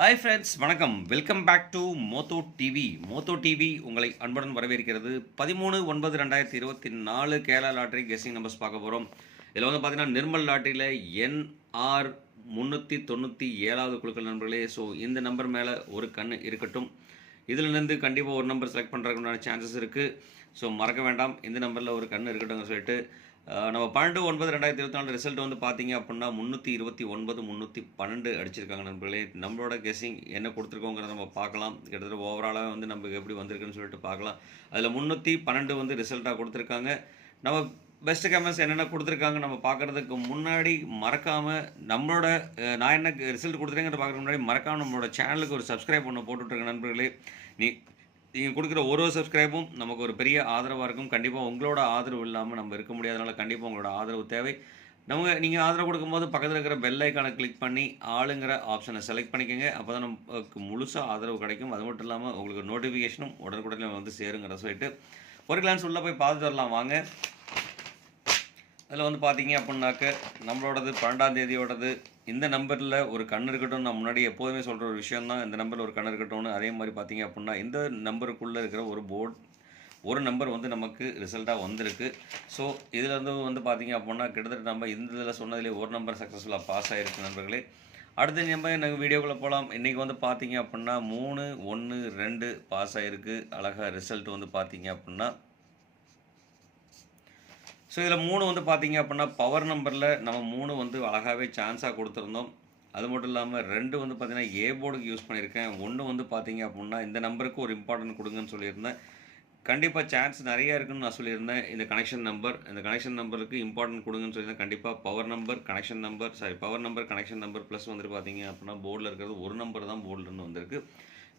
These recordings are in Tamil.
ஹாய் ஃப்ரெண்ட்ஸ் வணக்கம். Welcome back to Motho TV Motho TV உங்களை அன்புடன் வரவேற்கிறது. பதிமூணு ஒன்பது ரெண்டாயிரத்தி இருபத்தி நாலு கேரளா லாட்ரி கெஸ்ஸிங் நம்பர்ஸ் பார்க்க போகிறோம் இதில் வந்து பார்த்தீங்கன்னா நிர்மல் லாட்டரியில் என்ஆர் முந்நூற்றி தொண்ணூற்றி ஏழாவது குழுக்கள் நண்பர்களே. ஸோ இந்த நம்பர் மேலே ஒரு கண் இருக்கட்டும். இதிலிருந்து கண்டிப்பாக ஒரு நம்பர் செலக்ட் பண்ணுறதுக்குண்டான சான்சஸ் இருக்குது ஸோ மறக்க வேண்டாம். இந்த நம்பரில் ஒரு கண் இருக்கட்டும்னு சொல்லிட்டு நம்ம பன்னெண்டு ஒன்பது ரெண்டாயிரத்தி இருபத்தி நாலு ரிசல்ட் வந்து பார்த்தீங்க அப்படின்னா முந்நூற்றி இருபத்தி ஒன்பது முந்நூற்றி பன்னெண்டு அடிச்சிருக்காங்க நண்பர்களே. நம்மளோட கெஸ்ஸிங் என்ன கொடுத்துருக்கோங்கிறத நம்ம பார்க்கலாம். கிட்டத்தட்ட ஓவராலாக வந்து நமக்கு எப்படி வந்திருக்குன்னு சொல்லிட்டு பார்க்கலாம். அதில் முந்நூற்றி பன்னெண்டு வந்து ரிசல்ட்டாக கொடுத்துருக்காங்க. நம்ம பெஸ்ட் கமெண்ட்ஸ் என்னென்ன கொடுத்துருக்காங்க நம்ம பார்க்குறதுக்கு முன்னாடி மறக்காமல் நம்மளோட நான் என்ன ரிசல்ட் கொடுத்துருக்கேங்கிறத பார்க்குறதுக்கு முன்னாடி மறக்காமல் நம்மளோட சேனலுக்கு ஒரு சப்ஸ்கிரைப் பண்ண போட்டுட்ருக்க நண்பர்களே. நீ நீங்கள் கொடுக்குற ஒரு ஒரு சப்ஸ்கிரைபும் நமக்கு ஒரு பெரிய ஆதரவாக இருக்கும். கண்டிப்பாக உங்களோட ஆதரவு இல்லாமல் நம்ம இருக்க முடியாதனால கண்டிப்பாக உங்களோட ஆதரவு தேவை. நம்ம நீங்கள் ஆதரவு கொடுக்கும்போது பக்கத்தில் இருக்கிற பெல் ஐக்கானை கிளிக் பண்ணி ஆளுங்கிற ஆப்ஷனை செலக்ட் பண்ணிக்கோங்க. அப்போ தான் நமக்கு முழுசாக ஆதரவு கிடைக்கும். அது மட்டும் இல்லாமல் உங்களுக்கு நோட்டிஃபிகேஷனும் உடனுக்குடனே வந்து சேருங்கிற சொல்லிட்டு ஒரு கிளான்ஸ் உள்ளே போய் பார்த்துட்டு வரலாம். வாங்க. அதில் வந்து பார்த்தீங்க அப்படின்னாக்க நம்மளோடது பன்னெண்டாம் தேதியோடது இந்த நம்பரில் ஒரு கண் இருக்கட்டும் நான் முன்னாடி எப்போதுமே சொல்கிற ஒரு விஷயம் தான் இந்த நம்பரில் ஒரு கண் இருக்கட்டும்னு அதே மாதிரி பார்த்தீங்க அப்படின்னா இந்த நம்பருக்குள்ளே இருக்கிற ஒரு போர்ட் ஒரு நம்பர் வந்து நமக்கு ரிசல்ட்டாக வந்திருக்கு. ஸோ இதில் இருந்து வந்து பார்த்தீங்க அப்படின்னா கிட்டத்தட்ட நம்ம இந்த இதில் சொன்னதிலே ஒரு நம்பர் சக்ஸஸ்ஃபுல்லாக பாஸ் ஆகிருக்கு நண்பர்களே. அடுத்து நம்ம எனக்கு வீடியோக்குள்ளே போகலாம் இன்றைக்கி வந்து பார்த்தீங்க அப்படின்னா மூணு ஒன்று ரெண்டு பாஸ் ஆகிருக்கு அழகாக ரிசல்ட் வந்து பார்த்தீங்க அப்படின்னா ஸோ இதில் மூணு வந்து பார்த்தீங்க அப்படின்னா பவர் நம்பரில் நம்ம மூணு வந்து அழகாகவே சான்ஸாக கொடுத்துருந்தோம். அது மட்டும் இல்லாமல் ரெண்டு வந்து பார்த்தீங்கன்னா ஏ போர்டுக்கு யூஸ் பண்ணியிருக்கேன். ஒன்று வந்து பார்த்தீங்க அப்படின்னா இந்த நம்பருக்கு ஒரு இம்பார்ட்டன்ட் கொடுங்கன்னு சொல்லியிருந்தேன். கண்டிப்பாக சான்ஸ் நிறையா இருக்குன்னு நான் சொல்லியிருந்தேன். இந்த கனெக்ஷன் நம்பர் இந்த கனெக்ஷன் நம்பருக்கு இம்பார்ட்டன்ட் கொடுங்கன்னு சொல்லியிருந்தேன். கண்டிப்பாக power number connection number sorry power number connection number plus வந்துட்டு பார்த்தீங்க அப்படின்னா போர்டில் இருக்கிறது ஒரு நம்பர் தான் போர்டில் வந்திருக்கு.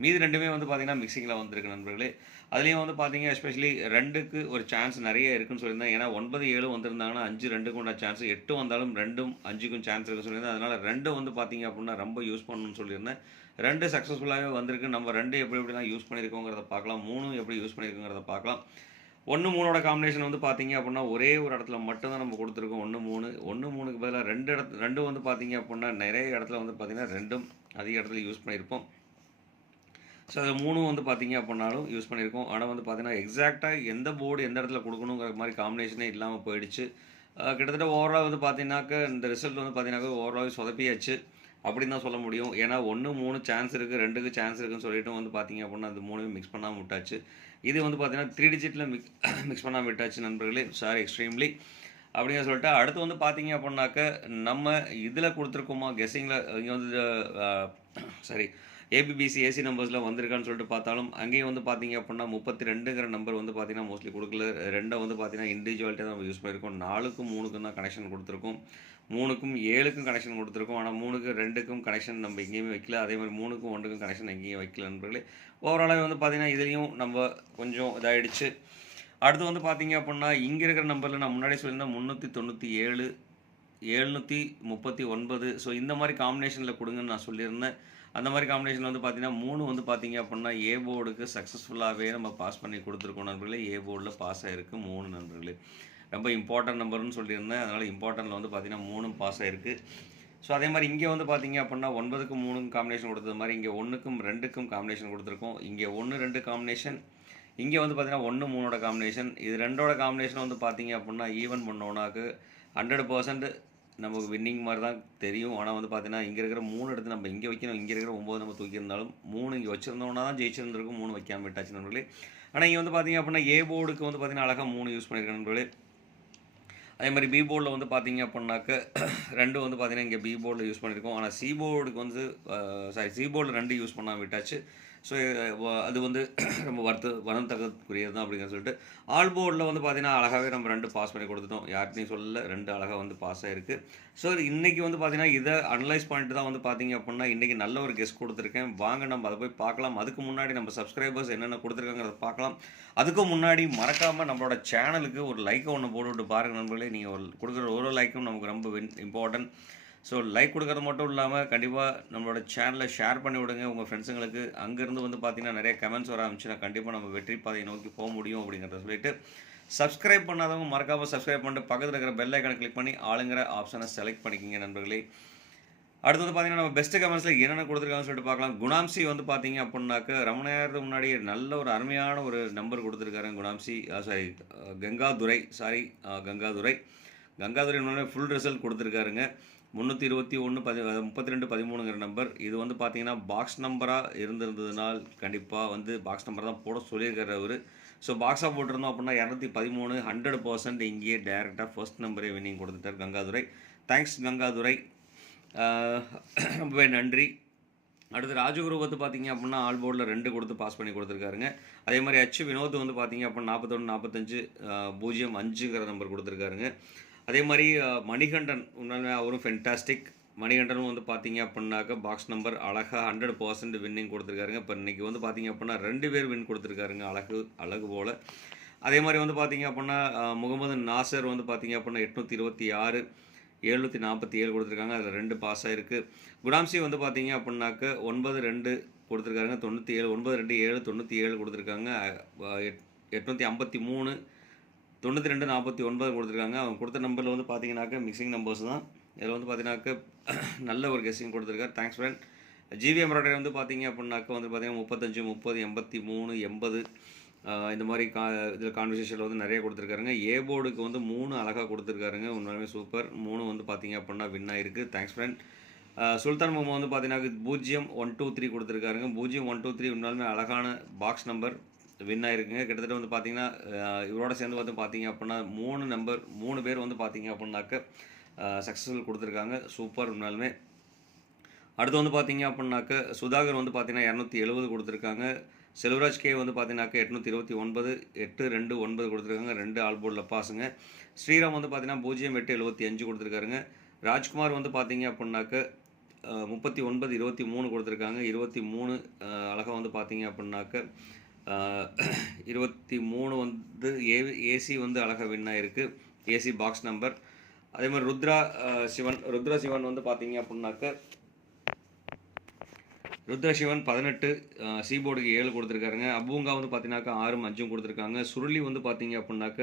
மீதி ரெண்டுமே வந்து பார்த்தீங்கன்னா மிக்சிங்கில் வந்திருக்கு நண்பர்களே. அதுலேயும் வந்து பார்த்தீங்க எஸ்பெஷலி ரெண்டுக்கு ஒரு சான்ஸ் நிறைய இருக்குன்னு சொல்லியிருந்தேன். ஏன்னா ஒன்பது ஏழு வந்திருந்தாங்கன்னா அஞ்சு ரெண்டுக்கு உண்டான சான்ஸ் எட்டு வந்தாலும் ரெண்டும் அஞ்சுக்கும் சான்ஸ் இருக்குன்னு சொல்லியிருந்தேன். அதனால் ரெண்டு வந்து பார்த்தீங்க அப்படின்னா ரொம்ப யூஸ் பண்ணணும்னு சொல்லியிருந்தேன். ரெண்டு சக்ஸஸ்ஃபுல்லாகவே வந்திருக்கு. நம்ம ரெண்டு எப்படி எப்படிலாம் யூஸ் பண்ணியிருக்கோங்கிறத பார்க்கலாம். மூணும் எப்படி யூஸ் பண்ணியிருக்கோங்கிறத பார்க்கலாம். ஒன்று மூணோட காம்பினேஷன் வந்து பார்த்தீங்க அப்படின்னா ஒரே ஒரு இடத்துல மட்டும்தான் நம்ம கொடுத்துருக்கோம். ஒன்று மூணு. ஒன்று மூணுக்கு பதிலாக ரெண்டு இடத்து ரெண்டும் வந்து பார்த்தீங்க அப்படின்னா நிறைய இடத்துல வந்து பார்த்தீங்கன்னா ரெண்டும் அதிக இடத்துல யூஸ் பண்ணியிருப்போம். ஸோ அது மூணும் வந்து பார்த்தீங்க அப்படின்னாலும் யூஸ் பண்ணியிருக்கோம். ஆனால் வந்து பார்த்தீங்கன்னா எக்ஸாக்டாக எந்த போர்டு எந்த இடத்துல கொடுக்கணுங்கிற மாதிரி காம்பினேஷனே இல்லாமல் போயிடுச்சு. கிட்டத்தட்ட ஓவரால் வந்து பார்த்தீங்கன்னாக்க இந்த ரிசல்ட் வந்து பார்த்தீங்கன்னாக்க ஓவரால் சொதப்பியாச்சு. அப்படின்னு தான் சொல்ல முடியும். ஏன்னா ஒன்று மூணு சான்ஸ் இருக்குது ரெண்டுக்கு சான்ஸ் இருக்குன்னு சொல்லிட்டு வந்து பார்த்தீங்க அப்படின்னா அது மூணுமே மிக்ஸ் பண்ணாமல் விட்டாச்சு. இது வந்து பார்த்தீங்கன்னா த்ரீ டிஜிட்டில் மிக்ஸ் மிக்ஸ் பண்ணாமல் விட்டாச்சு நண்பர்களே. சாரி எக்ஸ்ட்ரீம்லி அப்படின்னு சொல்லிட்டு அடுத்து வந்து பார்த்தீங்க அப்படின்னாக்க நம்ம இதில் கொடுத்துருக்கோமா? கெஸ்ஸிங்கில் இங்கே வந்து சாரி ஏபிபிசி ஏசி நம்பர்ஸில் வந்திருக்கான்னு சொல்லிட்டு பார்த்தாலும் அங்கேயும் வந்து பார்த்தீங்க அப்படின்னா முப்பத்தி ரெண்டுங்கிற நம்பர் வந்து பார்த்தீங்கன்னா மோஸ்ட்லி கொடுக்கல. ரெண்டை வந்து பார்த்தீங்கன்னா இண்டிவிஜுவாலிட்டி தான் நம்ம யூஸ் பண்ணியிருக்கோம். நாலுக்கும் மூணுக்கும் தான் கனெக்ஷன் கொடுத்துருக்கோம். மூணுக்கும் ஏழுக்கும் கனெக்ஷன் கொடுத்துருக்கோம். ஆனால் மூணுக்கு ரெண்டுக்கும் கனெக்ஷன் நம்ம எங்கேயுமே வைக்கல. அதே மாதிரி மூணுக்கும் ஒன்றுக்கும் கனெக்ஷன் எங்கேயும் வைக்கல நண்பர்களே. ஓவராலாக வந்து பார்த்தீங்கன்னா இதுலேயும் நம்ம கொஞ்சம் இதாகிடுச்சு அடுத்து வந்து பார்த்தீங்க அப்படின்னா இங்கே இருக்கிற நம்பரில் நான் முன்னாடி சொல்லியிருந்தேன் முந்நூற்றி தொண்ணூற்றி ஏழு எழுநூற்றி முப்பத்தி ஒன்பது. ஸோ இந்த மாதிரி காம்பினேஷனில் கொடுங்கன்னு நான் சொல்லியிருந்தேன். அந்த மாதிரி காம்பினேஷன் வந்து பார்த்தீங்கன்னா மூணு வந்து பார்த்தீங்க அப்படின்னா ஏ போர்டுக்கு சக்ஸஸ்ஃபுல்லாகவே நம்ம பாஸ் பண்ணி கொடுத்துருக்கோம் நண்பர்களே. ஏ போர்டில் பாஸ் ஆகிருக்கு மூணு நண்பர்களே. ரொம்ப இம்பார்ட்டன்ட் நம்பர்னு சொல்லியிருந்தேன். அதனால் இம்பார்ட்டன்ட்டில் வந்து பார்த்தீங்கன்னா மூணும் பாஸ் ஆகிருக்கு ஸோ அதே மாதிரி இங்கே வந்து பார்த்தீங்க அப்படின்னா ஒன்பதுக்கும் மூணுக்கும் காம்பினேஷன் கொடுத்தது மாதிரி இங்கே ஒன்றுக்கும் ரெண்டுக்கும் காம்பினேஷன் கொடுத்துருக்கோம். இங்கே ஒன்று ரெண்டு காம்பினேஷன் இங்கே வந்து பார்த்தீங்கன்னா ஒன்று மூணோட காம்பினேஷன் இது ரெண்டோட காம்பினேஷன் வந்து பார்த்தீங்க அப்படின்னா ஈவன் பண்ணோன்னாக்கு ஹண்ட்ரட் பர்சன்ட் நமக்கு வின்னிங் மாதிரி தான் தெரியும். ஆனால் வந்து பார்த்தீங்கன்னா இங்கே இருக்கிற மூணு எடுத்து நம்ம இங்கே வைக்கணும் இங்கே இருக்கிற ஒம்பது நம்ம தூக்கியிருந்தாலும் மூணு இங்கே வச்சுருந்தோம்னா தான் ஜெயிச்சிருந்திருக்கும். மூணு வைக்காம விட்டாச்சு நண்பர்களே. ஆனால் இங்கே வந்து பார்த்தீங்க அப்படின்னா ஏ போர்டுக்கு வந்து பார்த்தீங்கன்னா அழகாக மூணு யூஸ் பண்ணியிருக்கேன் நண்பர்களே. அதே மாதிரி பி போர்டில் வந்து பார்த்தீங்க அப்படின்னாக்க ரெண்டு வந்து பார்த்தீங்கன்னா இங்கே பி போர்டில் யூஸ் பண்ணியிருக்கோம். ஆனால் சி போர்டுக்கு வந்து சாரி சி போர்டில் ரெண்டு யூஸ் பண்ணாமல் விட்டாச்சு. ஸோ eh, அது வந்து ரொம்ப வருத்த வரத்தக்கக்குரியது தான் அப்படிங்கிற சொல்லிட்டு ஆல் போர்டில் வந்து பார்த்தீங்கன்னா அழகாகவே நம்ம ரெண்டு பாஸ் பண்ணி கொடுத்துட்டோம். யார்கிட்டையும் சொல்லல ரெண்டு அழகாக வந்து பாஸ் ஆகிருக்கு ஸோ இன்றைக்கி வந்து பார்த்தீங்கன்னா இதை அனலைஸ் பண்ணிட்டு தான் வந்து பார்த்தீங்க அப்படின்னா இன்றைக்கி நல்ல ஒரு கெஸ்ட் கொடுத்துருக்கேன். வாங்க நம்ம அதை போய் பார்க்கலாம். அதுக்கு முன்னாடி நம்ம சப்ஸ்கிரைபர்ஸ் என்னென்ன கொடுத்துருக்காங்கிறத பார்க்கலாம். அதுக்கு முன்னாடி மறக்காமல் நம்மளோட சேனலுக்கு ஒரு லைக்கை ஒன்று போட்டுவிட்டு பாருங்கள் நண்பர்களே. நீங்கள் ஒரு கொடுக்குற ஒரு லைக்கும் நமக்கு ரொம்ப இம்பார்ட்டன்ட் ஸோ லைக் கொடுக்கறது மட்டும் இல்லாமல் கண்டிப்பாக நம்மளோட சேனலை ஷேர் பண்ணி விடுங்க. உங்கள் ஃப்ரெண்ட்ஸுங்களுக்கு அங்கேருந்து வந்து பார்த்தீங்கன்னா நிறைய கமெண்ட்ஸ் வர ஆரம்பிச்சுன்னா கண்டிப்பாக நம்ம வெற்றி பாதையை நோக்கி போக முடியும் அப்படிங்கிறத சொல்லிட்டு சப்ஸ்கிரைப் பண்ணாதவங்க மறக்காமல் சப்ஸ்கிரைப் பண்ணிட்டு பக்கத்தில் இருக்கிற பெல் ஐக்கனை கிளிக் பண்ணி ஆளுங்கிற ஆப்ஷனை செலக்ட் பண்ணிக்கிங்க நண்பர்களே. அடுத்தது பார்த்தீங்கன்னா நம்ம பெஸ்ட் கமெண்ட்ஸில் என்னென்ன கொடுத்துருக்காங்கன்னு சொல்லிட்டு பார்க்கலாம். குணாம்சி வந்து பார்த்தீங்க அப்படின்னாக்க ரொம்ப நேரத்துக்கு முன்னாடி நல்ல ஒரு அருமையான ஒரு நம்பர் கொடுத்துருக்காரு குணாம்சி. Sorry Gangadurai sorry Gangadurai. கங்காதுரை முன்னாடி ஃபுல் ரிசல்ட் கொடுத்துருக்காருங்க. முந்நூற்றி இருபத்தி ஒன்று பதி முப்பத்தி ரெண்டு பதிமூணுங்கிற நம்பர். இது வந்து பார்த்தீங்கன்னா பாக்ஸ் நம்பராக இருந்திருந்ததுனால் கண்டிப்பாக வந்து பாக்ஸ் நம்பர் தான் போட சொல்லியிருக்காரு அவர். ஸோ பாக்ஸாக போட்டிருந்தோம் அப்படின்னா இரநூத்தி பதிமூணு ஹண்ட்ரட் பர்சன்ட் இங்கேயே டேரெக்டாக ஃபர்ஸ்ட் நம்பரே வின்னிங் கொடுத்துட்டார் கங்காதுரை. தேங்க்ஸ் கங்காதுரை. ரொம்பவே நன்றி. அடுத்து ராஜகுரு வந்து பார்த்தீங்க அப்படின்னா ஆல் போர்டில் ரெண்டு கொடுத்து பாஸ் பண்ணி கொடுத்துருக்காருங்க. அதே மாதிரி ஹச் வினோத் வந்து பார்த்தீங்க அப்படின்னா நாற்பத்தொன்று நாற்பத்தஞ்சு பூஜ்ஜியம் அஞ்சுங்கிற நம்பர் கொடுத்துருக்காருங்க. அதே மாதிரி மணிகண்டன் உண்மையுமே அவரும் ஃபென்டாஸ்டிக் மணிகண்டனும் வந்து பார்த்தீங்க அப்படின்னாக்க பாக்ஸ் நம்பர் அழகாக ஹண்ட்ரட் பர்சன்ட் வின்னிங் கொடுத்துருக்காருங்க. இப்போ இன்றைக்கி வந்து பார்த்தீங்க அப்படின்னா ரெண்டு பேர் வின் கொடுத்துருக்காருங்க அழகு அழகு போல். அதே மாதிரி வந்து பார்த்தீங்க அப்படின்னா முகமது நாசர் வந்து பார்த்தீங்க அப்படின்னா எட்நூற்றி இருபத்தி ஆறு எழுநூற்றி நாற்பத்தி ஏழு கொடுத்துருக்காங்க. அதில் ரெண்டு பாஸ் ஆகிருக்கு குடாம்சி வந்து பார்த்தீங்க அப்படின்னாக்க ஒன்பது ரெண்டு கொடுத்துருக்காங்க தொண்ணூற்றி ஏழு ஒன்பது ரெண்டு ஏழு தொண்ணூற்றி ஏழு கொடுத்துருக்காங்க. எட் எட்நூற்றி ஐம்பத்தி மூணு தொண்ணூற்றி ரெண்டு நாற்பத்தி ஒன்பது கொடுத்துருக்காங்க. அவங்க கொடுத்த நம்பரில் வந்து பார்த்தீங்கன்னாக்க மிக்சிங் நம்பர்ஸ் தான். இதில் வந்து பார்த்தீங்கன்னாக்க நல்ல ஒரு கெஸ்டிங் கொடுத்துருக்காரு. தேங்க்ஸ் ஃப்ரெண்ட் ஜிவி எம்ப்ராய்டரி வந்து பார்த்தீங்க அப்படின்னாக்க வந்து பார்த்தீங்கன்னா முப்பத்தஞ்சு முப்பது எண்பத்தி மூணு எண்பது. இந்த மாதிரி கா இதில் கான்வர்சேஷனில் வந்து நிறைய கொடுத்துருக்காருங்க. ஏ போர்டுக்கு வந்து மூணு அழகாக கொடுத்துருக்காருங்க. உண்மையுமே சூப்பர் மூணு வந்து பார்த்தீங்க அப்படின்னா வின் ஆயிருக்கு. தேங்க்ஸ் ஃப்ரெண்ட் சுல்தான் முகமது வந்து பார்த்தீங்கன்னா பூஜ்ஜியம் ஒன் டூ த்ரீ கொடுத்துருக்காருங்க. பூஜ்ஜியம் ஒன் டூ த்ரீ உண்மையுமே அழகான பாக்ஸ் நம்பர் வின் ஆகிருக்குங்க கிட்டத்தட்ட வந்து பார்த்தீங்கன்னா இவரோட சேர்ந்து வந்து பார்த்தீங்க அப்படின்னா மூணு நம்பர் மூணு பேர் வந்து பார்த்தீங்க அப்படின்னாக்க சக்ஸஸ்ஃபுல் கொடுத்துருக்காங்க. சூப்பர் உண்மையாலுமே. அடுத்து வந்து பார்த்தீங்க அப்படின்னாக்க சுதாகர் வந்து பார்த்தீங்கன்னா இரநூத்தி எழுபது கொடுத்துருக்காங்க. செல்வராஜ் கே வந்து பார்த்தீங்கன்னாக்க எட்நூற்றி இருபத்தி ஒன்பது எட்டு ரெண்டு ஒன்பது கொடுத்துருக்காங்க. ரெண்டு ஆல்போர்டில் பாஸுங்க. ஸ்ரீராம் வந்து பார்த்தீங்கன்னா பூஜ்ஜியம் எட்டு எழுபத்தி அஞ்சு கொடுத்துருக்காருங்க. ராஜ்குமார் வந்து பார்த்தீங்க அப்படின்னாக்க முப்பத்தி ஒன்பது இருபத்தி மூணு கொடுத்துருக்காங்க. இருபத்தி மூணு அழகாக வந்து பார்த்தீங்க அப்படின்னாக்க இருபத்தி மூணு வந்து ஏ ஏசி வந்து அழகாக வின் இருக்குது ஏசி பாக்ஸ் நம்பர் அதே மாதிரி ருத்ரா சிவன் ருத்ரா சிவன் வந்து பார்த்தீங்க அப்படின்னாக்க ருத்ரசிவன் பதினெட்டு சி போர்டுக்கு ஏழு கொடுத்துருக்காருங்க. அபூங்கா வந்து பார்த்தீங்கன்னாக்கா ஆறும் அஞ்சும் கொடுத்துருக்காங்க. சுருளி வந்து பார்த்தீங்க அப்படின்னாக்க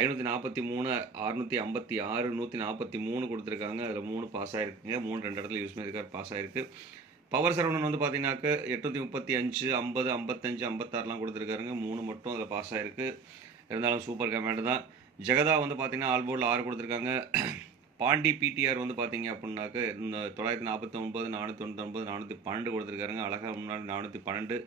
ஐநூற்றி நாற்பத்தி மூணு அறுநூற்றி ஐம்பத்தி ஆறு நூற்றி நாற்பத்தி மூணு கொடுத்துருக்காங்க. அதில் மூணு பாஸ் ஆகிருக்குங்க மூணு ரெண்டு இடத்துல யூஸ் பண்ணியிருக்காரு பாஸ் ஆகிருக்கு பவர் சரவணன் வந்து பார்த்தீங்கன்னாக்க எட்நூற்றி முப்பத்தி அஞ்சு ஐம்பது ஐம்பத்தஞ்சு ஐம்பத்தாறுலாம் கொடுத்துருக்காருங்க. மூணு மட்டும் அதில் பாஸ் ஆகிருக்கு இருந்தாலும் சூப்பர் கமெண்ட் தான். ஜெகதா வந்து பார்த்தீங்கன்னா ஆல்போர்டில் ஆறு கொடுத்துருக்காங்க. பாண்டி பிடிஆர் வந்து பார்த்தீங்க அப்படின்னாக்க இந்த தொள்ளாயிரத்தி நாற்பத்தி ஒன்பது நானூற்றி தொண்ணூத்தொம்பது நானூற்றி பன்னெண்டு கொடுத்துருக்காருங்க. அழகாக முன்னாடி நானூற்றி பன்னெண்டு.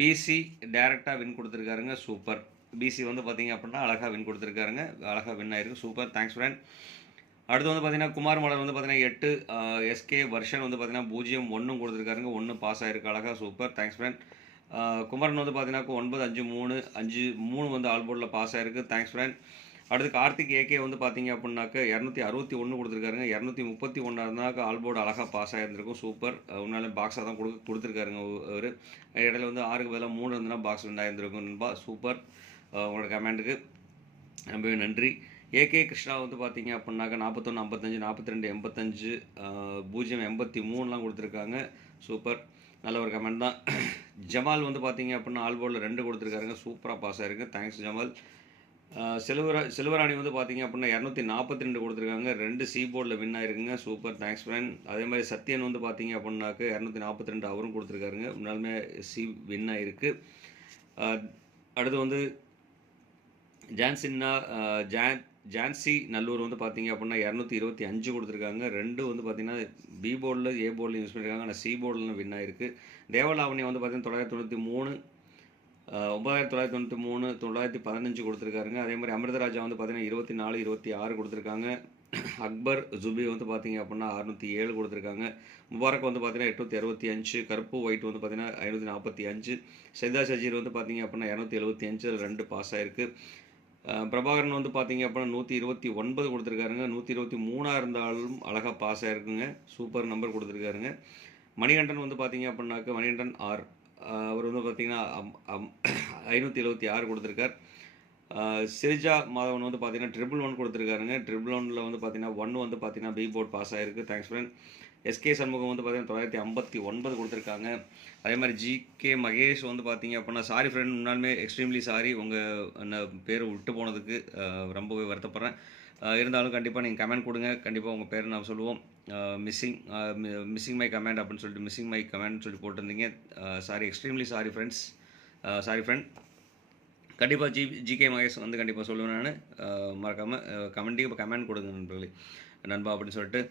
பிசி டேரெக்டாக வின் கொடுத்துருக்காருங்க. சூப்பர் பிசி வந்து பார்த்தீங்க அப்படின்னா அழகாக வின் கொடுத்துருக்காருங்க. அழகாக வின் ஆயிருக்கு. சூப்பர் தேங்க்ஸ் ஃப்ரெண்ட் அடுத்து வந்து பார்த்தீங்கன்னா குமார் மலர் வந்து பார்த்தீங்கன்னா எட்டு எஸ்கே வருஷன் வந்து பார்த்தீங்கன்னா பூஜ்ஜியம் ஒன்றும் கொடுத்துருக்காருங்க. ஒன்று பாஸ் ஆயிருக்கு. அழகாக சூப்பர் தேங்க்ஸ் ஃப்ரெண்ட் குமரன் வந்து பார்த்தீங்கன்னா ஒன்பது அஞ்சு மூணு அஞ்சு மூணு வந்து ஆல்போர்டில் பாஸ் ஆயிருக்கு. தேங்க்ஸ் ஃப்ரெண்ட் அடுத்து கார்த்திக் ஏகே வந்து பார்த்தீங்க அப்படின்னாக்க இரநூத்தி அறுபத்தி ஒன்று கொடுத்துருக்காருங்க. இரநூத்தி முப்பத்தி ஒன்றா இருந்தாக்க ஆல்போர்டு அழகாக பாஸ் ஆகிருந்திருக்கும் சூப்பர் உன்னாலே பாக்ஸாக தான் கொடு கொடுத்துருக்காருங்க அவர். இடையில வந்து ஆறுக்கு பதிலாக மூணு இருந்துன்னா பாக்ஸ் ரெண்டாயிருந்திருக்கும் நண்பா. சூப்பர் உங்களோட கமெண்ட்டுக்கு ரொம்பவே நன்றி. ஏகே கிருஷ்ணா வந்து பார்த்தீங்க அப்படின்னாக்க நாற்பத்தொன்று ஐம்பத்தஞ்சு நாற்பத்தி ரெண்டு எண்பத்தஞ்சு பூஜ்ஜியம் எண்பத்தி மூணுலாம் கொடுத்துருக்காங்க. சூப்பர். நல்ல ஒரு கமெண்ட் தான். ஜமால் வந்து பார்த்தீங்க அப்படின்னா ஆல்போர்டில் ரெண்டு கொடுத்துருக்காருங்க. சூப்பராக பாஸ் ஆயிருக்கு. Thanks Jamal. செல்வரா செல்வராணி வந்து பார்த்தீங்க அப்படின்னா இரநூத்தி நாற்பத்தி ரெண்டு கொடுத்துருக்காங்க. ரெண்டு சி போர்டில் வின் ஆயிருக்குங்க. சூப்பர். தேங்க்ஸ் ஃப்ரெண்ட் அதே மாதிரி சத்யன் வந்து பார்த்தீங்க அப்படின்னாக்க இரநூத்தி நாற்பத்தி ரெண்டு அவரும் கொடுத்துருக்காருங்க. முன்னாலுமே சி வின் ஆயிருக்கு. அடுத்து வந்து ஜான்சின்னா ஜான் ஜான்சி நல்லூர் வந்து பார்த்தீங்க அப்படின்னா இரநூத்தி இருபத்தி அஞ்சு கொடுத்துருக்காங்க. ரெண்டு வந்து பார்த்தீங்கன்னா பி போர்டில் ஏ போர்டில் யூஸ் பண்ணியிருக்காங்க ஆனால் சி போர்டில் வின் ஆயிருக்கு. தேவலாவணி வந்து பார்த்தீங்கன்னா தொள்ளாயிரத்தி தொண்ணூற்றி மூணு ஆஹ் ஒன்பதாயிரத்தி தொள்ளாயிரத்தி தொண்ணூற்றி மூணு தொள்ளாயிரத்தி பதினஞ்சு கொடுத்துருக்காருங்க. அதே மாதிரி அமிர்தராஜா வந்து பார்த்தீங்கன்னா இருபத்தி நாலு இருபத்தி ஆறு கொடுத்துருக்காங்க. அக்பர் ஜுபி வந்து பார்த்தீங்க அப்படின்னா அறுநூற்றி ஏழு கொடுத்துருக்காங்க. முபாரக் வந்து பார்த்தீங்கன்னா எட்நூற்றி அறுபத்தி அஞ்சு கருப்பு ஒயிட் வந்து பார்த்தீங்கன்னா ஐநூற்றி நாற்பத்தி அஞ்சு சைதா சஜீர் வந்து பார்த்தீங்க அப்படின்னா இரநூத்தி எழுபத்தி அஞ்சு ரெண்டு பாஸ் ஆயிருக்கு. பிரபாகரன் வந்து பார்த்தீங்க அப்படின்னா நூற்றி இருபத்தி ஒன்பது கொடுத்துருக்காருங்க. நூற்றி இருபத்தி மூணாக இருந்தாலும் அழகாக பாஸ் ஆயிருக்குங்க. சூப்பர் நம்பர் கொடுத்துருக்காருங்க. மணிகண்டன் வந்து பார்த்தீங்க அப்படின்னாக்க மணிகண்டன் ஆர் அவர் வந்து பார்த்தீங்கன்னா ஐநூற்றி எழுபத்தி ஆறு கொடுத்துருக்கார். சிரிஜா மாதவன் வந்து பார்த்தீங்கன்னா ட்ரிபிள் ஒன் கொடுத்துருக்காருங்க. ட்ரிபிள் ஒனில் வந்து பார்த்தீங்கன்னா ஒன் வந்து பார்த்தீங்கன்னா பி போர்ட் பாஸ் ஆகிருக்கு தேங்க்ஸ் ஃப்ரெண்ட் எஸ்கே சண்முகம் வந்து பார்த்தீங்கன்னா தொள்ளாயிரத்தி ஐம்பத்தி ஒன்பது கொடுத்துருக்காங்க. அதே மாதிரி ஜிகே மகேஷ் வந்து பார்த்தீங்க அப்படின்னா சாரி ஃப்ரெண்ட் முன்னாலுமே எக்ஸ்ட்ரீம்லி சாரி உங்கள் பேரை விட்டு போனதுக்கு ரொம்பவே வருத்தப்படுறேன். இருந்தாலும் கண்டிப்பாக நீங்கள் கமெண்ட் கொடுங்க. கண்டிப்பாக உங்கள் பேரை நான் சொல்லுவோம். மிஸ்ஸிங் மிஸ்ஸிங் மை கமெண்ட் அப்படின்னு சொல்லிட்டு மிஸ்ஸிங் மை கமெண்ட் சொல்லி போட்டிருந்தீங்க. Sorry extremely sorry friends sorry friend கண்டிப்பாக ஜி ஜிகே மகேஷ் வந்து கண்டிப்பாக சொல்லுவேன் நான். மறக்காமல் கமெண்ட்டுக்கு கமெண்ட் கொடுங்க நண்பர்களே. நண்பா அப்படின்னு சொல்லிட்டு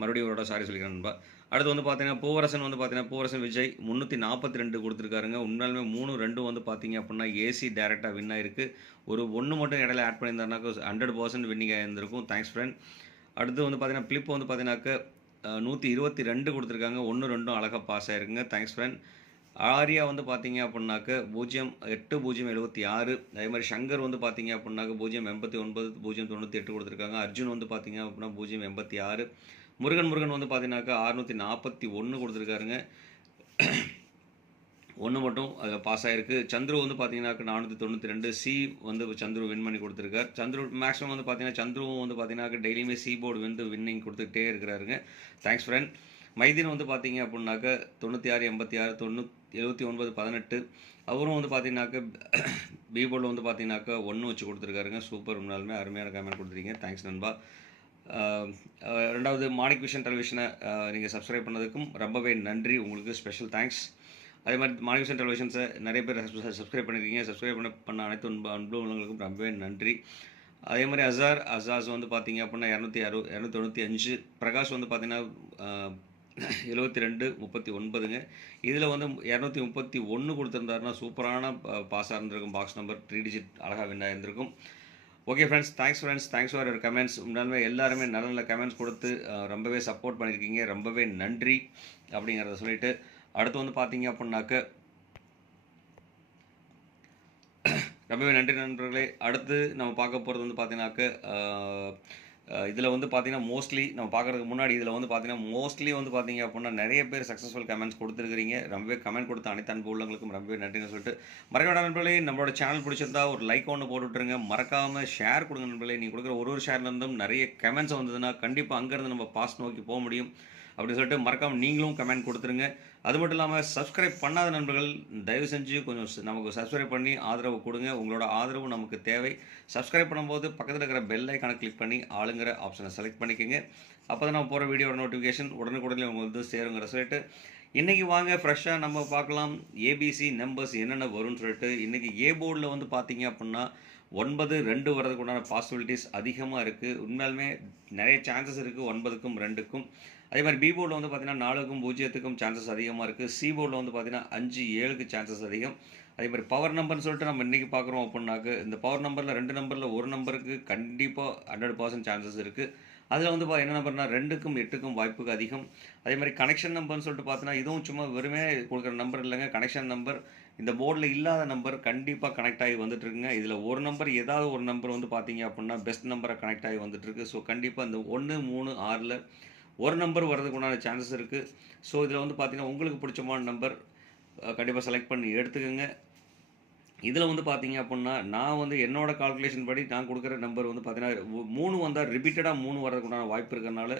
மறுபடியும் ஒரு சாரி சொல்லிக்கிறேன் நண்பா. அடுத்து வந்து பார்த்தீங்கன்னா பூவரசன் வந்து பார்த்தீங்கன்னா பூவரசன் விஜய் முந்நூற்றி நாற்பத்தி ரெண்டு கொடுத்துருக்காருங்க. உண்மையாலுமே மூணு ரெண்டு வந்து பார்த்தீங்க அப்படின்னா ஏசி டேரெக்டாக வின் ஆயிருக்கு. ஒரு ஒன்று மட்டும் இடையில ஆட் பண்ணியிருந்தாருனாக்கா ஹண்ட்ரட் பர்சன்ட் வின்னிங் ஆயிருந்திருக்கும். தேங்க்ஸ் ஃப்ரெண்ட் அடுத்து வந்து பார்த்தீங்கன்னா ஃப்ளிப் வந்து பார்த்தீங்கன்னாக்க நூற்றி இருபத்தி ரெண்டு கொடுத்துருக்காங்க. ஒன்று ரெண்டும் அழகாக பாஸ் ஆயிருக்குங்க. தேங்க்ஸ் ஃப்ரெண்ட் ஆர்யா வந்து பார்த்தீங்க அப்படின்னாக்க பூஜ்ஜியம் எட்டு பூஜ்ஜியம் எழுபத்தி ஆறு. அதே மாதிரி சங்கர் வந்து பார்த்தீங்க அப்படின்னாக்க பூஜ்ஜியம் எண்பத்தி ஒன்பது பூஜ்ஜியம் தொண்ணூற்றி எட்டு கொடுத்துருக்காங்க. அர்ஜுன் வந்து பார்த்தீங்க அப்படின்னா பூஜ்ஜியம் எண்பத்தி ஆறு. முருகன் முருகன் வந்து பார்த்தீங்கன்னாக்கா அறுநூற்றி நாற்பத்தி ஒன்று கொடுத்துருக்காருங்க. ஒன்று மட்டும் அதில் பாஸ் ஆகிருக்கு சந்துரு வந்து பார்த்தீங்கன்னாக்கா நானூற்றி தொண்ணூற்றி ரெண்டு. சி வந்து சந்துரு வின் பண்ணி கொடுத்துருக்காரு. சந்துரு மேக்ஸிமம் வந்து பார்த்தீங்கன்னா சந்துருவும் வந்து பார்த்தீங்கன்னாக்க டெய்லியுமே சி போர்டு வந்து வின்னிங் கொடுத்துக்கிட்டே இருக்கிறாருங்க. தேங்க்ஸ் ஃப்ரெண்ட் மைதீன் வந்து பார்த்தீங்க அப்படின்னாக்க தொண்ணூற்றி ஆறு எண்பத்தி ஆறு தொண்ணூத் எழுபத்தி ஒன்பது பதினெட்டு. அவரும் வந்து பார்த்தீங்கன்னாக்கா பீபோர்டில் வந்து பார்த்தீங்கன்னாக்கா ஒன்று வச்சு கொடுத்துருக்காருங்க. சூப்பர் உண்மையாலுமே அருமையான கமெண்ட் கொடுத்துருக்கீங்க. தேங்க்ஸ் நண்பா. ரெண்டாவது மாணிக் விஷன் டெலிவிஷனை நீங்கள் சப்ஸ்கிரைப் பண்ணதுக்கும் ரொம்பவே நன்றி. உங்களுக்கு ஸ்பெஷல் தேங்க்ஸ் அதே மாதிரி மாணிக் விஷன் டெலிவிஷன்ஸை நிறைய பேர் சப்ஸ்கிரைப் பண்ணியிருக்கீங்க சப்ஸ்கிரைப் பண்ண பண்ண அனைத்து அன்பு அன்பு உள்ளவங்களுக்கும் ரொம்பவே நன்றி. அதே மாதிரி அசார் அசாஸ் வந்து பார்த்தீங்க அப்படின்னா இரநூத்தி அறு இரநூத்தி தொண்ணூற்றி அஞ்சு. பிரகாஷ் வந்து பார்த்தீங்கன்னா எழுபத்தி ரெண்டு முப்பத்தி ஒன்பதுங்க இதில் வந்து இரநூத்தி முப்பத்தி ஒன்று கொடுத்துருந்தாருன்னா சூப்பரான பாஸாக இருந்திருக்கும். பாக்ஸ் நம்பர் த்ரீ டிஜிட் அழகாக win ஆயிருந்திருக்கும். Okay friends thanks friends thanks for your comments உண்டாலுமே எல்லாருமே நல்ல நல்ல கமெண்ட்ஸ் கொடுத்து ரொம்பவே சப்போர்ட் பண்ணியிருக்கீங்க. ரொம்பவே நன்றி அப்படிங்கிறத சொல்லிட்டு அடுத்து வந்து பார்த்தீங்க அப்படின்னாக்க ரொம்பவே நன்றி நண்பர்களே. அடுத்து நம்ம பார்க்க போகிறது வந்து பார்த்தீங்கன்னாக்க இதில் வந்து பார்த்தீங்கன்னா மோஸ்ட்லி நம்ம பார்க்குறதுக்கு முன்னாடி இதில் வந்து பார்த்தீங்கன்னா மோஸ்ட்லி வந்து பார்த்தீங்க அப்படின்னா நிறைய பேர் சக்ஸஸ்ஃபுல் கமெண்ட்ஸ் கொடுத்துருக்கிறீங்க. ரொம்பவே கமெண்ட் கொடுத்த அனைத்து அன்பு உள்ளவங்களுக்கும் ரொம்பவே நன்றின்னு சொல்லிட்டு மறக்காம நண்பர்களே நம்மளோட சேனல் பிடிச்சிருந்தா ஒரு லைக் ஒன்று போட்டு விட்டுருங்க. மறக்காமல் ஷேர் கொடுங்க நண்பர்களே. நீங்கள் கொடுக்குற ஒரு ஒரு ஷேர்லேருந்தும் நிறைய கமெண்ட்ஸ் வந்ததுன்னா கண்டிப்பாக அங்கேருந்து நம்ம பாஸ் நோக்கி போக முடியும். அப்படின்னு சொல்லிட்டு மறக்காமல் நீங்களும் கமெண்ட் கொடுத்துருங்க. அது மட்டும் இல்லாமல் சப்ஸ்கிரைப் பண்ணாத நண்பர்கள் தயவு செஞ்சு கொஞ்சம் நமக்கு சப்ஸ்கிரைப் பண்ணி ஆதரவு கொடுங்க. உங்களோட ஆதரவு நமக்கு தேவை. சப்ஸ்கிரைப் பண்ணும்போது பக்கத்தில் இருக்கிற பெல் ஐக்கானை கிளிக் பண்ணி ஆளுங்கிற ஆப்ஷனை செலக்ட் பண்ணிக்கோங்க. அப்போ தான் நம்ம போகிற வீடியோட நோட்டிஃபிகேஷன் உடனுக்குடனே உங்களுக்கு வந்து சேருங்கிற சொல்லிட்டு இன்றைக்கி வாங்க ஃப்ரெஷ்ஷாக நம்ம பார்க்கலாம். ஏபிசி நம்பர்ஸ் என்னென்ன வரும்னு சொல்லிட்டு இன்றைக்கி ஏ போர்டில் வந்து பார்த்தீங்க அப்படின்னா ஒன்பது ரெண்டு வர்றதுக்கு உண்டான பாசிபிலிட்டிஸ் அதிகமாக இருக்குது உண்மையாலுமே நிறைய சான்சஸ் இருக்குது ஒன்பதுக்கும் ரெண்டுக்கும். அதே மாதிரி பி போர்டில் வந்து பார்த்தீங்கன்னா நாலுக்கும் பூஜ்ஜியத்துக்கும் சான்சஸ் அதிகமாக இருக்குது சி போர்டில் வந்து பார்த்தீங்கன்னா அஞ்சு ஏழுக்கு சான்சஸ் அதிகம். அதே மாதிரி பவர் நம்பர்னு சொல்லிட்டு நம்ம இன்றைக்கி பார்க்குறோம் அப்படின்னாக்க இந்த பவர் நம்பரில் ரெண்டு நம்பரில் ஒரு நம்பருக்கு கண்டிப்பாக ஹண்ட்ரட் பர்சன்ட் சான்சஸ் இருக்குது அதில் வந்து பா என்ன நம்பர்னா ரெண்டுக்கும் எட்டுக்கும் வாய்ப்புக்கு அதிகம். அதே மாதிரி கனெக்ஷன் நம்பர்னு சொல்லிட்டு பார்த்தீங்கன்னா இதுவும் சும்மா வெறுமே கொடுக்குற நம்பர் இல்லைங்க. கனெக்ஷன் நம்பர் இந்த போர்டில் இல்லாத நம்பர் கண்டிப்பாக கனெக்ட் ஆகி வந்துட்டுருக்குங்க இதில் ஒரு நம்பர் ஏதாவது ஒரு நம்பர் வந்து பார்த்தீங்க அப்படின்னா பெஸ்ட் நம்பரை கனெக்ட் ஆகி வந்துட்டுருக்கு ஸோ கண்டிப்பாக இந்த ஒன்று மூணு ஆறில் ஒரு நம்பர் வர்றதுக்கு உண்டான சான்சஸ் இருக்குது ஸோ இதில் வந்து பார்த்திங்கன்னா உங்களுக்கு பிடிச்சமான நம்பர் கண்டிப்பாக செலக்ட் பண்ணி எடுத்துக்கோங்க. இதில் வந்து பார்த்தீங்க அப்படின்னா நான் வந்து என்னோடய கால்குலேஷன் படி நான் கொடுக்குற நம்பர் வந்து பார்த்தீங்கன்னா மூணு வந்தால் ரிப்பீட்டடாக மூணு வரதுக்குண்டான வாய்ப்பு இருக்கிறனால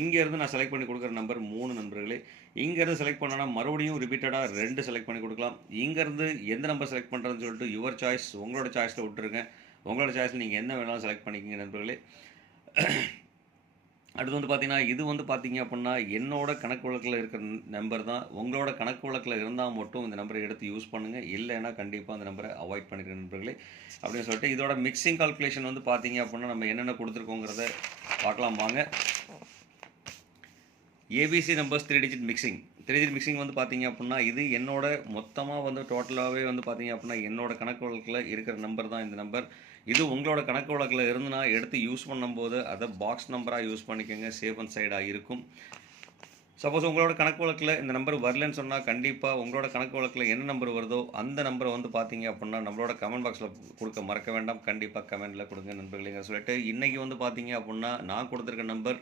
இங்கேருந்து நான் செலக்ட் பண்ணி கொடுக்குற நம்பர் மூணு நண்பர்களே. இங்கேருந்து செலக்ட் பண்ணனா மறுபடியும் ரிப்பீட்டடாக ரெண்டு செலக்ட் பண்ணி கொடுக்கலாம். இங்கேருந்து எந்த நம்பர் செலக்ட் பண்ணுறதுன்னு சொல்லிட்டு யுவர் சாய்ஸ் உங்களோட சாய்ஸில் விட்டுருங்க. உங்களோட சாய்ஸில் நீங்கள் என்ன வேணாலும் செலக்ட் பண்ணிக்கங்க நண்பர்களே. அடுத்து வந்து பார்த்தீங்கன்னா இது வந்து பார்த்தீங்க அப்படின்னா என்னோட கணக்கு வழக்கில் இருக்கிற நம்பர் தான். உங்களோட கணக்கு வழக்கில் இருந்தால் மட்டும் இந்த நம்பரை எடுத்து யூஸ் பண்ணுங்கள் இல்லைன்னா கண்டிப்பாக அந்த நம்பரை அவாய்ட் பண்ணிக்கிற நண்பர்களே. அப்படின்னு சொல்லிட்டு இதோட மிக்சிங் கால்குலேஷன் வந்து பார்த்தீங்க அப்படின்னா நம்ம என்னென்ன கொடுத்துருக்கோங்கிறத பார்க்கலாம் வாங்க. ABC numbers three digit mixing three digit mixing வந்து பார்த்தீங்க அப்படின்னா இது என்னோட மொத்தமாக வந்து டோட்டலாகவே வந்து பார்த்தீங்க அப்படின்னா என்னோட கணக்கு வழக்கில் இருக்கிற நம்பர் தான் இந்த நம்பர். இது உங்களோட கணக்கு வழக்கில் இருந்துன்னா எடுத்து யூஸ் பண்ணும்போது அதை பாக்ஸ் நம்பராக யூஸ் பண்ணிக்கோங்க. சேஃப் அண்ட் சைடாக இருக்கும். சப்போஸ் உங்களோட கணக்கு வழக்கில் இந்த நம்பர் வரலன்னு சொன்னால் கண்டிப்பாக உங்களோட கணக்கு வழக்கில் என்ன நம்பர் வருதோ அந்த நம்பரை வந்து பார்த்தீங்க அப்படின்னா நம்மளோட கமெண்ட் பாக்ஸில் கொடுக்க மறக்க வேண்டாம். கண்டிப்பாக கமெண்ட்டில் கொடுங்க நண்பர்களேங்க சொல்லிட்டு இன்றைக்கி வந்து பார்த்தீங்க அப்படின்னா நான் கொடுத்துருக்க நம்பர்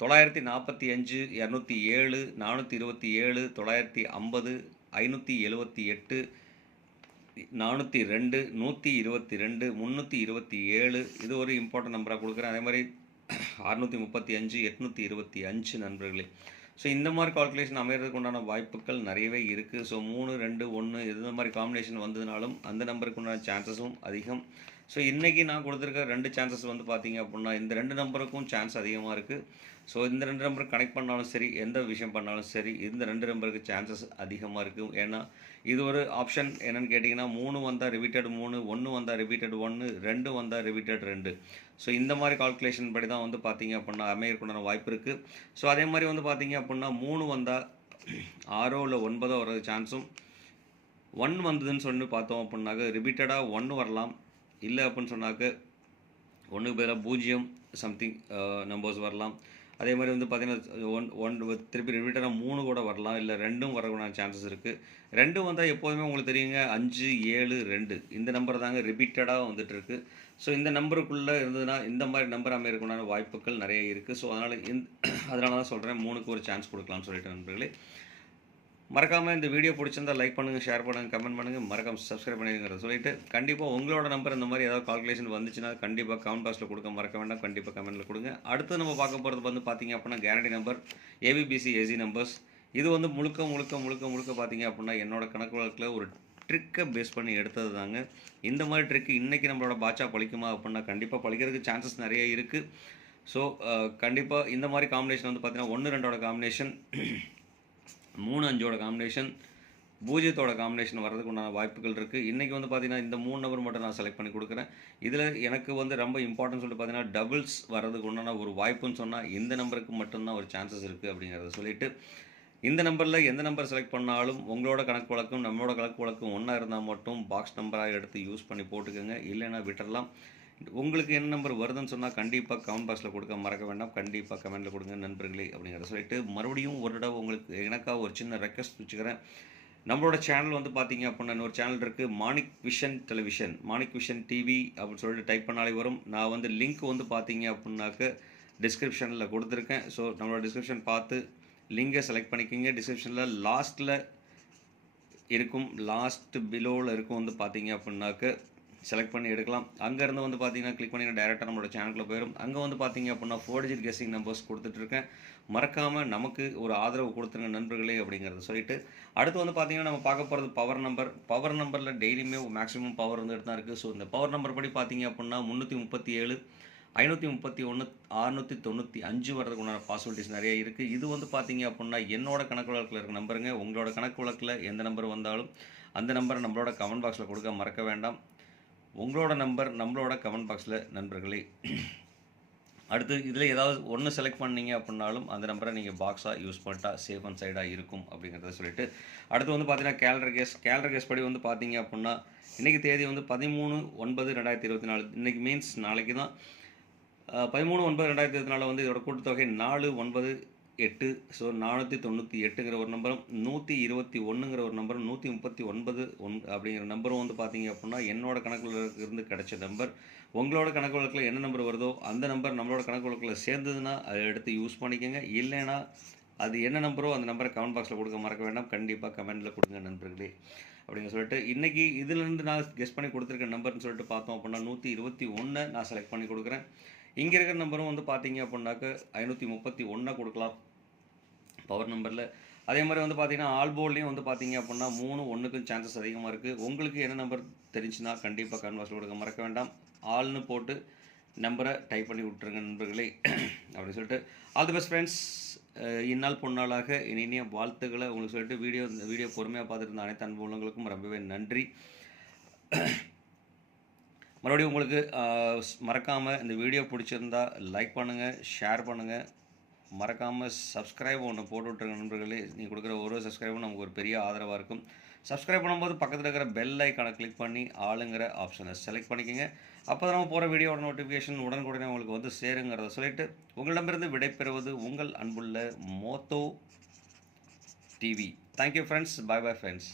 தொள்ளாயிரத்தி நாற்பத்தி அஞ்சு இரநூத்தி ஏழு நானூற்றி இருபத்தி ஏழு தொள்ளாயிரத்தி ஐம்பது ஐநூற்றி எழுபத்தி எட்டு நானூற்றி ரெண்டு நூற்றி இருபத்தி ரெண்டு முந்நூற்றி இருபத்தி ஏழு இது ஒரு இம்பார்ட்டன்ட் நம்பராக கொடுக்குறேன். அதே மாதிரி அறுநூற்றி முப்பத்தி அஞ்சு எட்நூற்றி இருபத்தி அஞ்சு நண்பர்களே. ஸோ இந்த மாதிரி கால்குலேஷன் அமைகிறதுக்கு உண்டான வாய்ப்புகள் நிறையவே இருக்குது ஸோ மூணு ரெண்டு ஒன்று இந்த மாதிரி காம்பினேஷன் வந்ததுனாலும் அந்த நம்பருக்கு உண்டான சான்சஸும் அதிகம். ஸோ இன்றைக்கி நான் கொடுத்துருக்க ரெண்டு சான்சஸ் வந்து பார்த்தீங்க அப்படின்னா இந்த ரெண்டு நம்பருக்கும் சான்ஸ் அதிகமாக இருக்குது ஸோ இந்த ரெண்டு நம்பர் கனெக்ட் பண்ணாலும் சரி எந்த விஷயம் பண்ணாலும் சரி இந்த ரெண்டு நம்பருக்கு சான்சஸ் அதிகமாக இருக்கும். ஏன்னா இது ஒரு ஆப்ஷன் என்னென்னு கேட்டிங்கன்னா மூணு வந்தால் ரிப்பீட்டட் மூணு ஒன்று வந்தால் ரிப்பீட்டட் ஒன்று ரெண்டு வந்தால் ரிப்பீட்டட் ரெண்டு. ஸோ இந்த மாதிரி கால்குலேஷன் படி தான் வந்து பார்த்தீங்க அப்படின்னா அமையறதுக்குண்டான வாய்ப்பு இருக்குது ஸோ அதே மாதிரி வந்து பார்த்தீங்க அப்படின்னா மூணு வந்தால் ஆறோ இல்லை ஒன்பதோ வர சான்ஸும் ஒன் வந்ததுன்னு சொல்லி பார்த்தோம் அப்படின்னாக்க ரிப்பீட்டடாக ஒன்று வரலாம். இல்லை அப்படின்னு சொன்னாக்க ஒன்றுக்கு பதிலாக பூஜ்ஜியம் சம்திங் நம்பர்ஸ் uh, வரலாம். அதே மாதிரி வந்து பார்த்தீங்கன்னா ஒன் ஒன் திருப்பி ரிப்பீட்டடாக மூணு கூட வரலாம். இல்லை ரெண்டும் வரக்கூடாத சான்சஸ் இருக்குது ரெண்டும் வந்தால் எப்போதுமே உங்களுக்கு தெரியுங்க அஞ்சு ஏழு ரெண்டு. இந்த நம்பர் தாங்க ரிப்பீட்டடாக வந்துட்டு இருக்கு. ஸோ இந்த நம்பருக்குள்ளே இருந்ததுன்னா இந்த மாதிரி நம்பர் அமையறதுக்குண்டான வாய்ப்புகள் நிறைய இருக்குது ஸோ அதனால் இந்த அதனால தான் சொல்கிறேன் மூணுக்கு ஒரு சான்ஸ் கொடுக்கலாம்னு சொல்லிட்டு நண்பர்களே. மறக்காமல் இந்த வீடியோ பிடிச்சிருந்தா லைக் பண்ணுங்கள் ஷேர் பண்ணுங்கள் கமெண்ட் பண்ணுங்கள் மறக்காம சப்ஸ்கிரைப் பண்ணிடுங்கிறத சொல்லிட்டு கண்டிப்பாக உங்களோட நம்பர் இந்த மாதிரி ஏதாவது கால்குலேஷன் வந்துச்சுன்னா கண்டிப்பாக கமெண்ட் பாக்ஸில் கொடுக்க மறக்க வேண்டாம். கண்டிப்பாக கமெண்ட்டில் கொடுங்க. அடுத்து நம்ம பார்க்க போகிறது வந்து பார்த்திங்க அப்படின்னா guarantee number AB BC AC numbers இது வந்து முழுக்க முழுக்க முழுக்க முழுக்க பார்த்தீங்க அப்படின்னா என்னோட கணக்கு வழக்கில் ஒரு ட்ரிக்கை பேஸ் பண்ணி எடுத்தது தாங்க இந்த மாதிரி ட்ரிக்கு இன்றைக்கி நம்மளோட பாட்சா பழிக்குமா அப்படின்னா கண்டிப்பாக பழிக்கிறதுக்கு சான்சஸ் நிறைய இருக்குது ஸோ கண்டிப்பாக இந்த மாதிரி காம்பினேஷன் வந்து பார்த்தீங்கன்னா ஒன்று ரெண்டோட காம்பினேஷன் மூணு அஞ்சோட காம்பினேஷன் பூஜ்ஜியத்தோட காம்பினேஷன் வர்றதுக்கு உண்டான வாய்ப்புகள் இருக்குது இன்றைக்கி வந்து பார்த்தீங்கன்னா இந்த மூணு நம்பர் மட்டும் நான் செலக்ட் பண்ணி கொடுக்குறேன். இதில் எனக்கு வந்து ரொம்ப இம்பார்ட்டன்ஸ் சொல்லிட்டு பார்த்தீங்கன்னா டபுள்ஸ் வர்றதுக்கு உண்டான ஒரு வாய்ப்புன்னு சொன்னால் இந்த நம்பருக்கு மட்டும்தான் ஒரு சான்சஸ் இருக்குது அப்படிங்கிறத சொல்லிட்டு இந்த நம்பரில் எந்த நம்பர் செலக்ட் பண்ணாலும் உங்களோட கணக்கு வழக்கம் நம்மளோட கணக்கு வழக்கம் ஒன்றா இருந்தால் மட்டும் பாக்ஸ் நம்பராக எடுத்து யூஸ் பண்ணி போட்டுக்கோங்க. இல்லைன்னா விட்டுடலாம் உங்களுக்கு என்ன நம்பர் வருதுன்னு சொன்னால் கண்டிப்பாக கமெண்ட் பாக்ஸில் கொடுக்க மறக்க வேண்டாம். கண்டிப்பாக கமெண்ட்டில் கொடுங்க நண்பர்களே அப்படிங்கிறத சொல்லிட்டு மறுபடியும் ஒரு தடவை உங்களுக்கு எனக்காக ஒரு சின்ன ரெக்வஸ்ட் வச்சுக்கிறேன். நம்மளோட சேனல் வந்து பார்த்தீங்க அப்படின்னா இன்னொரு சேனல் இருக்குது Manik vision television Manik vision TV அப்படின்னு சொல்லிட்டு டைப் பண்ணாலே வரும். நான் வந்து லிங்க் வந்து பார்த்தீங்க அப்படின்னாக்க டிஸ்கிரிப்ஷனில் கொடுத்துருக்கேன். ஸோ நம்மளோட டிஸ்கிரிப்ஷன் பார்த்து லிங்கை செலக்ட் பண்ணிக்கிங்க. டிஸ்கிரிப்ஷனில் லாஸ்ட்டில் இருக்கும் லாஸ்ட் பிலோவில் இருக்கும் வந்து பார்த்தீங்க அப்படின்னாக்க செலக்ட் பண்ணி எடுக்கலாம். அங்கேருந்து வந்து பார்த்தீங்கன்னா கிளிக் பண்ணி டேரெக்டாக நம்மளோட சேனலுக்குள்ள போயிடும் அங்கே வந்து பார்த்தீங்க அப்படின்னா ஃபோர் டிஜிட் கெஸ்டிங் நம்பர்ஸ் கொடுத்துட்ருக்கேன் மறக்காமல் நமக்கு ஒரு ஆதரவு கொடுத்துருங்க நண்பர்களே அப்படிங்கிறத சொல்லிட்டு அடுத்து வந்து பார்த்தீங்கன்னா நம்ம பார்க்க போகிறது பவர் நம்பர் பவர் நம்பரில் டெய்லியுமே மேக்ஸிமம் பவர் வந்துட்டு தான் இருக்குது ஸோ இந்த பவர் நம்பர் படி பார்த்தீங்க அப்படின்னா முந்நூற்றி முப்பத்தி ஏழு ஐநூற்றி முப்பத்தி ஒன்று அறுநூற்றி தொண்ணூற்றி அஞ்சு வரதுக்கு உண்டான பாசிபிலிட்டிஸ் நிறைய இருக்குது இது வந்து பார்த்தீங்க அப்படின்னா என்னோட கணக்கு வழக்கில் இருக்க நம்பருங்க. உங்களோட கணக்கு வழக்கில் எந்த நம்பர் வந்தாலும் அந்த நம்பரை நம்மளோட கமெண்ட் பாக்ஸில் கொடுக்க மறக்க வேண்டாம். உங்களோட நம்பர் நம்மளோட கமெண்ட் பாக்ஸில் நண்பர்களே அடுத்து இதில் ஏதாவது ஒன்று செலக்ட் பண்ணீங்க அப்படின்னாலும் அந்த நம்பரை நீங்கள் பாக்ஸாக யூஸ் பண்ணிட்டா சேஃப் அண்ட் சைடாக இருக்கும் அப்படிங்கிறத சொல்லிட்டு அடுத்து வந்து பார்த்தீங்கன்னா கேலர் கேஸ் கேலர் கேஸ் படி வந்து பார்த்தீங்க அப்படின்னா இன்றைக்கி தேதி வந்து பதிமூணு ஒன்பது ரெண்டாயிரத்தி இருபத்தி நாலு இன்றைக்கி மீன்ஸ் நாளைக்கு தான் பதிமூணு ஒன்பது ரெண்டாயிரத்தி இருபத்தி நாலு வந்து இதோட கூட்டுத்தொகை நாலு ஒன்பது எட்டு ஸோ நானூற்றி தொண்ணூற்றி எட்டுங்கிற ஒரு நம்பரும் நூற்றி இருபத்தி ஒன்றுங்கிற ஒரு நம்பரும் நூற்றி முப்பத்தி ஒன்பது ஒன் அப்படிங்கிற நம்பரும் வந்து பார்த்தீங்க அப்படின்னா என்னோட கணக்கு இருந்து கிடைச்ச நம்பர். உங்களோட கணக்கு வழக்கில் என்ன நம்பர் வருதோ அந்த நம்பர் நம்மளோட கணக்கு வழக்கில் சேர்ந்ததுன்னா அதை எடுத்து யூஸ் பண்ணிக்கோங்க. இல்லைன்னா அது என்ன நம்பரோ அந்த நம்பரை கமெண்ட் பாக்ஸில் கொடுக்க மறக்க வேண்டாம். கண்டிப்பாக கமெண்ட்டில் கொடுங்க நண்பர்களே அப்படின்னு சொல்லிட்டு இன்றைக்கி இதுலேருந்து நான் கெஸ் பண்ணி கொடுத்துருக்க நம்பர்னு சொல்லிட்டு பார்த்தோம் அப்படின்னா நூற்றி இருபத்தி ஒன்று நான் செலக்ட் பண்ணி கொடுக்குறேன். இங்கே இருக்கிற நம்பரும் வந்து பார்த்தீங்க அப்படின்னாக்க ஐநூற்றி முப்பத்தி ஒன்றை கொடுக்கலாம். பவர் நம்பரில் அதே மாதிரி வந்து பார்த்தீங்கன்னா ஆல் போல்லையும் வந்து பார்த்தீங்க அப்படின்னா மூணு ஒன்றுக்கும் சான்சஸ் அதிகமாக இருக்குது உங்களுக்கு என்ன நம்பர் தெரிஞ்சுன்னா கண்டிப்பாக கன்வர்ஸ் கொடுக்க மறக்க வேண்டாம். ஆள்னு போட்டு நம்பரை டைப் பண்ணி விட்ருங்க நண்பர்களே. அப்படின்னு சொல்லிட்டு ஆல் தி பெஸ்ட் ஃப்ரெண்ட்ஸ் இந்நாள் பொன்னாளாக இனிய வாழ்த்துக்களை உங்களுக்கு சொல்லிட்டு வீடியோ வீடியோ பொறுமையாக பார்த்துருந்த அனைத்து அன்பு உள்ளவங்களுக்கும் ரொம்பவே நன்றி. மறுபடியும் உங்களுக்கு மறக்காமல் இந்த வீடியோ பிடிச்சிருந்தா லைக் பண்ணுங்கள் ஷேர் பண்ணுங்கள் மறக்காமல் சப்ஸ்கிரைப் ஒன்று போட்டுட்ருங்க நண்பர்களே. நீங்கள் கொடுக்குற ஒரு சப்ஸ்கிரைபும் நமக்கு ஒரு பெரிய ஆதரவாக இருக்கும். சப்ஸ்கிரைப் பண்ணும்போது பக்கத்தில் இருக்கிற பெல் ஐக்கானை கிளிக் பண்ணி ஆளுங்கிற ஆப்ஷனை செலக்ட் பண்ணிக்கோங்க. அப்போ தான் நம்ம போகிற வீடியோட நோட்டிஃபிகேஷன் உடனுக்குடனே உங்களுக்கு வந்து சேருங்கிறத சொல்லிட்டு உங்களிடமிருந்து விடைபெறுவது உங்கள் அன்புள்ள Motho TV thank you friends bye bye friends